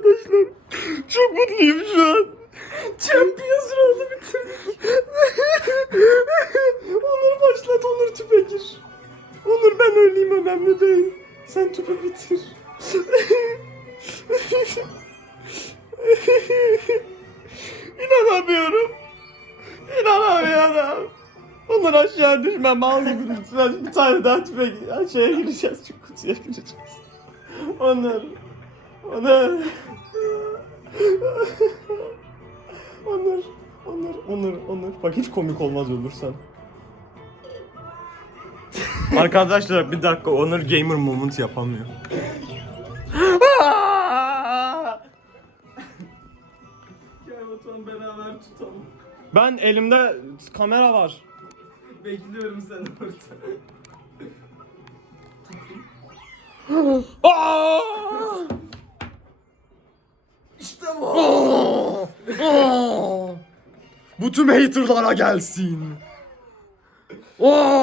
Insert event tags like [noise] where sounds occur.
arkadaşlar. Çok mutluyum şu an. Champions Round'u bitirdik. Onur başlat, Onur tüpe gir. Onur ben öleyim önemli değil. Sen tüpü bitir. İnanamıyorum. İnanamıyorum. Onur aşağı düşme mal gibi lütfen. Bir tane daha tüpe. Aşağıya gireceğiz. Şu kutuya gireceğiz. Onur. Onur. Onur. Onur. Bak hiç komik olmaz ölürsen. [laughs] Arkadaşlar bir dakika Onur gamer moment yapamıyor. [laughs] Gel Batuhan beraber tutalım. Ben elimde kamera var. Bekliyorum seni orada. [laughs] İşte bu. Bu tüm haterlara gelsin. Aa!